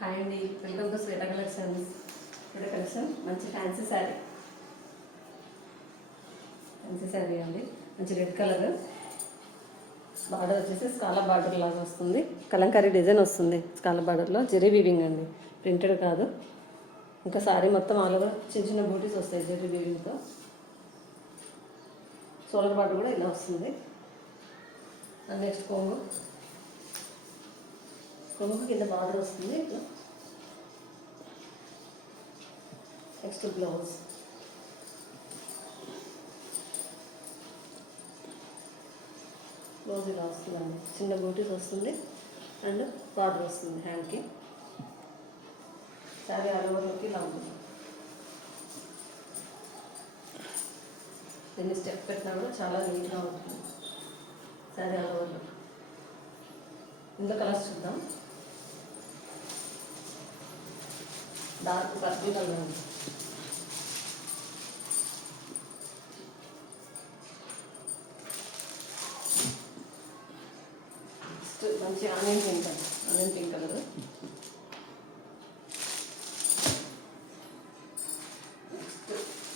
హాయ్ అండి, welcome to Shweta collections. Today collection మంచి ఫ్యాన్సీ శారీ అండి. మంచి రెడ్ కలర్ బార్డర్ వచ్చేసి స్కాలా బార్డర్ లాగా వస్తుంది. కలంకారీ డిజైన్ వస్తుంది స్కాలా బార్డర్లో. జెరీ వీవింగ్ అండి, ప్రింటెడ్ కాదు. ఇంకా శారీ మొత్తం ఆల్ ఓవర్ చిన్న చిన్న బూటీస్ వస్తాయి జెరీ వీవింగ్తో. సోలర్ బార్డర్ కూడా ఇలా వస్తుంది. నెక్స్ట్ కొంగు కింద బార్డర్ వస్తుంది ఇట్లా. నెక్స్ట్ బ్లౌజ్ ఇలా వస్తుందండి. చిన్న బూటీస్ వస్తుంది అండ్ బార్డర్ వస్తుంది హ్యాండ్కి. శారీ ఆల్ ఓవర్లోకి ఇలా ఉంటుంది. దీన్ని స్టెప్ పెట్టినా కూడా చాలా నీట్గా ఉంటుంది శారీ ఆల్ ఓవర్లో. ఇందులో కలర్స్ చూద్దాం. డార్క్ పర్పుల్ కలర్ ఉంది. మంచి onion pink colour.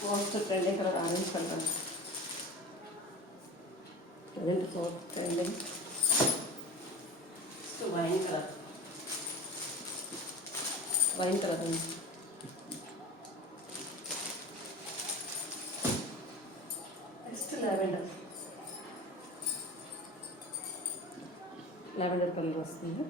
Most trending colour orange colour. Present trending wine colour ఉంది. నెక్స్ట్ లావెండర్ కలర్ వస్తుంది.